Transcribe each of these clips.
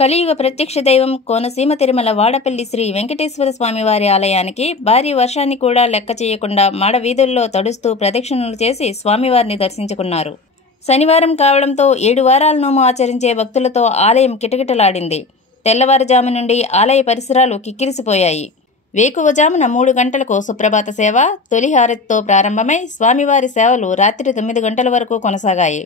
కలియుగ ప్రత్యక్ష దైవం కోనసీమ తిరుమల వాడపల్లి శ్రీ వెంకటేశ్వర స్వామివారి ఆలయానికి భారీ వర్షాన్ని కూడా లెక్క చేయకుండా మాడ వీధుల్లో తడుస్తూ ప్రదక్షిణలు చేసి స్వామివారిని దర్శించుకున్నారు. శనివారం కావడంతో 7 వారాల నోము ఆచరించే భక్తులతో ఆలయం కిటకిటలాడింది. తెల్లవారుజాము నుండి ఆలయ పరిసరాలు కిక్కిరిసిపోయాయి. వేకువజామున 3 గంటలకు సుప్రభాత సేవ, తొలి హారతితో ప్రారంభమై స్వామివారి సేవలు రాత్రి 9 గంటల వరకు కొనసాగాయి.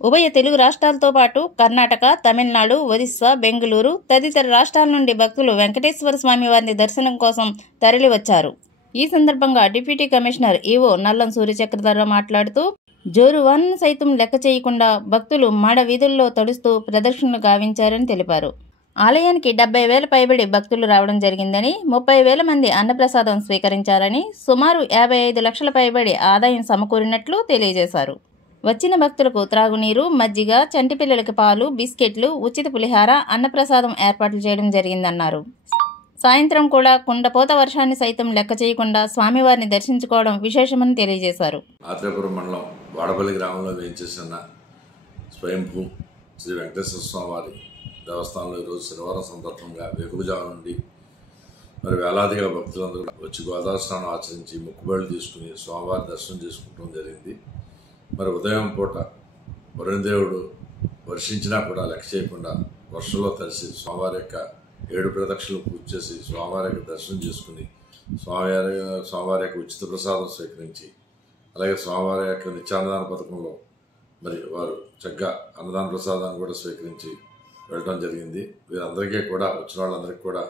ఉభయ తెలుగు రాష్ట్రాలతో పాటు కర్ణాటక, తమిళనాడు, ఒరిస్సా, బెంగళూరు తదితర రాష్ట్రాల నుండి భక్తులు వెంకటేశ్వర స్వామివారిని దర్శనం కోసం తరలివచ్చారు. ఈ సందర్భంగా deputy commissioner EO Nallam Surya Chakradhara Rao మాట్లాడుతూ, జోరు వానను సైతం లెక్క చేయకుండా భక్తులు మాడ వీధుల్లో తడుస్తూ ప్రదర్శనలు గావించారని తెలిపారు. ఆలయానికి 70,000 పైబడి భక్తులు రావడం జరిగిందని, 30,000 మంది అన్నప్రసాదం స్వీకరించారని, సుమారు 55 లక్షల పైబడి ఆదాయం సమకూరినట్లు తెలియజేశారు. వచ్చిన భక్తులకు త్రాగునీరు, మజ్జిగ, చంటి పిల్లలకి పాలు, బిస్కెట్లు, ఉచిత పులిహార, అన్నప్రసాదం ఏర్పాట్లు చేయడం జరిగిందన్నారు. సాయంత్రం కూడా కుండపోత వర్షాన్ని సైతం లెక్క చేయకుండా స్వామివారిని దర్శించుకోవడం విశేషమని తెలియజేశారు. ఆత్రేయపురం మండలం వాడపల్లి గ్రామంలో వేయించేసిన స్వయంభూ శ్రీ వెంకటేశ్వర స్వామివారి దేవస్థానంలో ఈరోజు శనివారం సందర్భంగా వేకువజాము నుండి మరి వేలాదిగా భక్తులందరూ వచ్చి గోదావరి స్నానం ఆచరించి మొక్కుబడులు తీసుకుని స్వామివారి దర్శనం చేసుకోవడం జరిగింది. మరి ఉదయం పూట వరుణదేవుడు వర్షించినా కూడా లెక్క చేయకుండా వర్షంలో తడిసి స్వామివారి యొక్క 7 ప్రదక్షిణలు పూర్తి చేసి స్వామివారి యొక్క దర్శనం చేసుకుని స్వామివారి యొక్క ఉచిత ప్రసాదం స్వీకరించి, అలాగే స్వామివారి యొక్క నిత్యాన్నదాన పథకంలో మరి వారు చక్కగా అన్నదాన ప్రసాదాన్ని కూడా స్వీకరించి వెళ్ళడం జరిగింది. వీరందరికీ కూడా వచ్చిన వాళ్ళందరికీ కూడా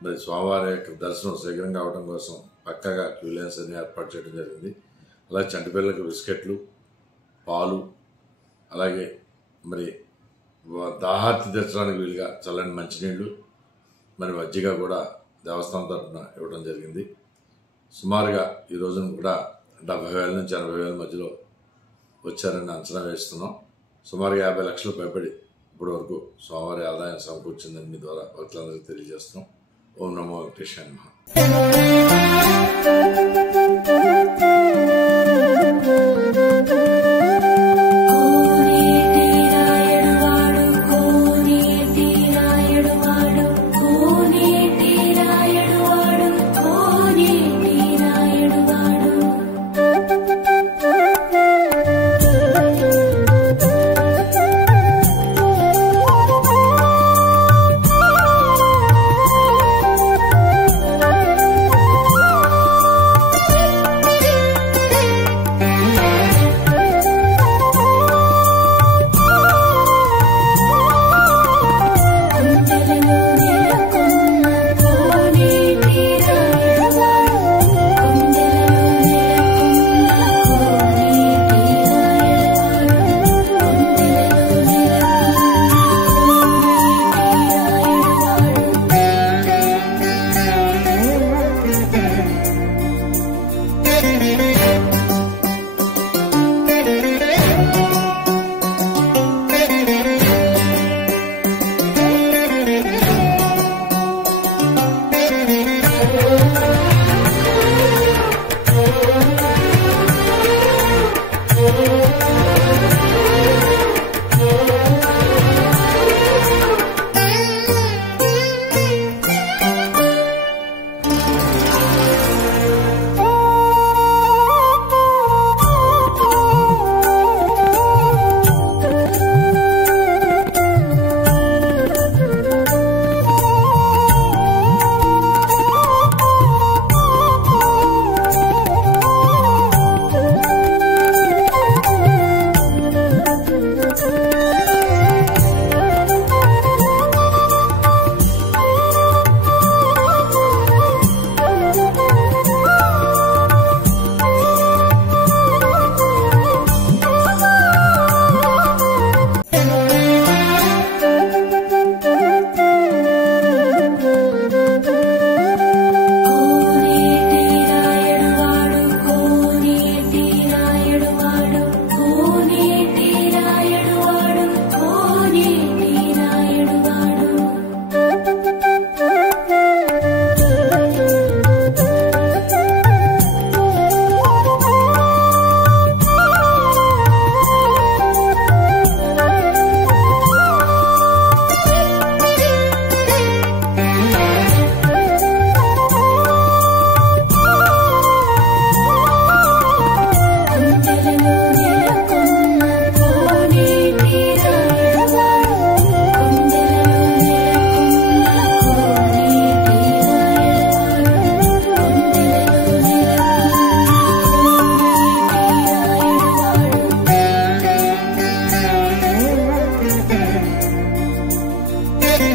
మరి స్వామివారి యొక్క దర్శనం శీఘ్రంగా అవడం కోసం పక్కగా క్యూ లైన్స్ అన్ని ఏర్పాటు చేయడం జరిగింది. అలాగే చంటి పిల్లలకు బిస్కెట్లు, పాలు, అలాగే మరి దాహార్తి తీర్చడానికి వీలుగా చల్లని మంచినీళ్ళు, మరి మజ్జిగ కూడా దేవస్థానం తరఫున ఇవ్వడం జరిగింది. సుమారుగా ఈ రోజున కూడా 70,000 నుంచి 80,000 మధ్యలో వచ్చారని అంచనా వేస్తున్నాం. సుమారుగా 50 లక్షల పైబడి ఇప్పటి వరకు స్వామివారి ఆదాయం సమకూర్చిందని మీ ద్వారా భక్తులందరికీ తెలియజేస్తున్నాం. ఓం నమో వెంకటేశాయ నమః.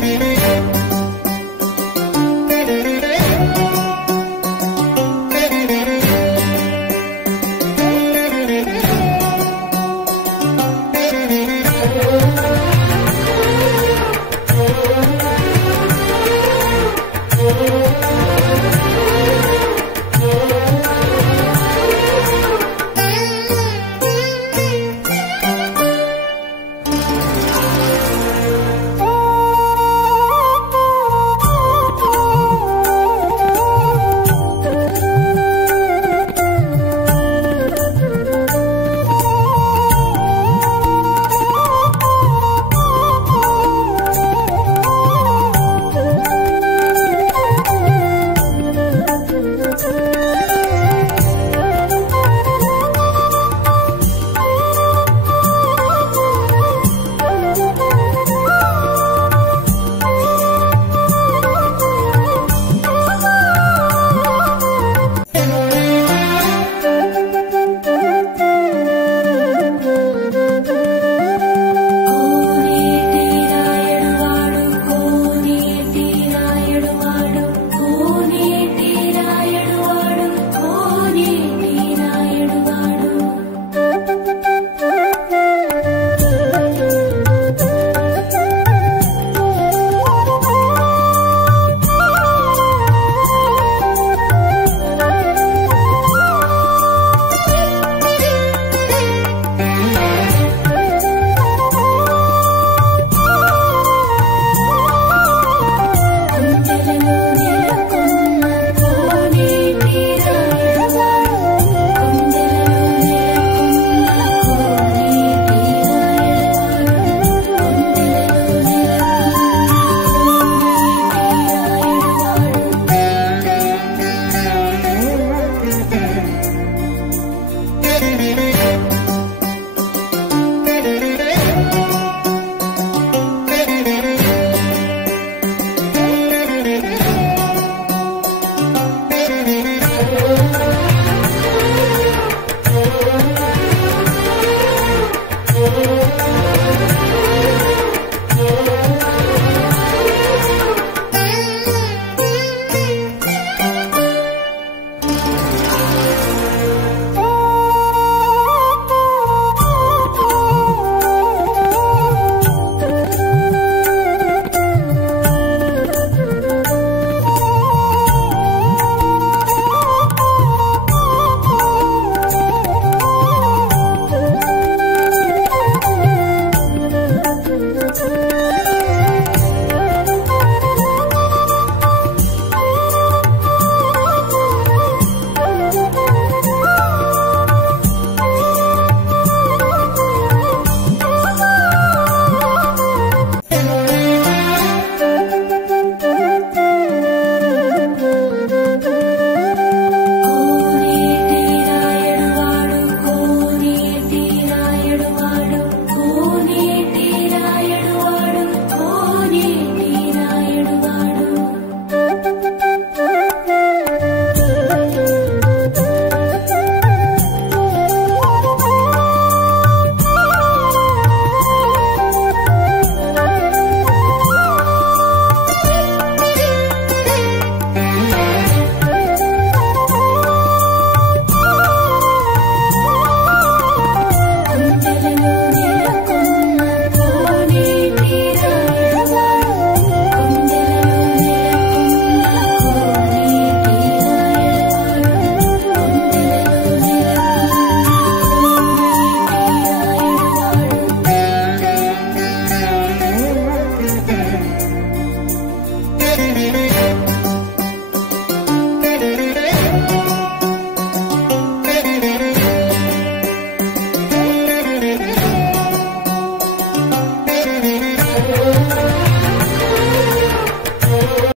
ధన్యవాదాలు.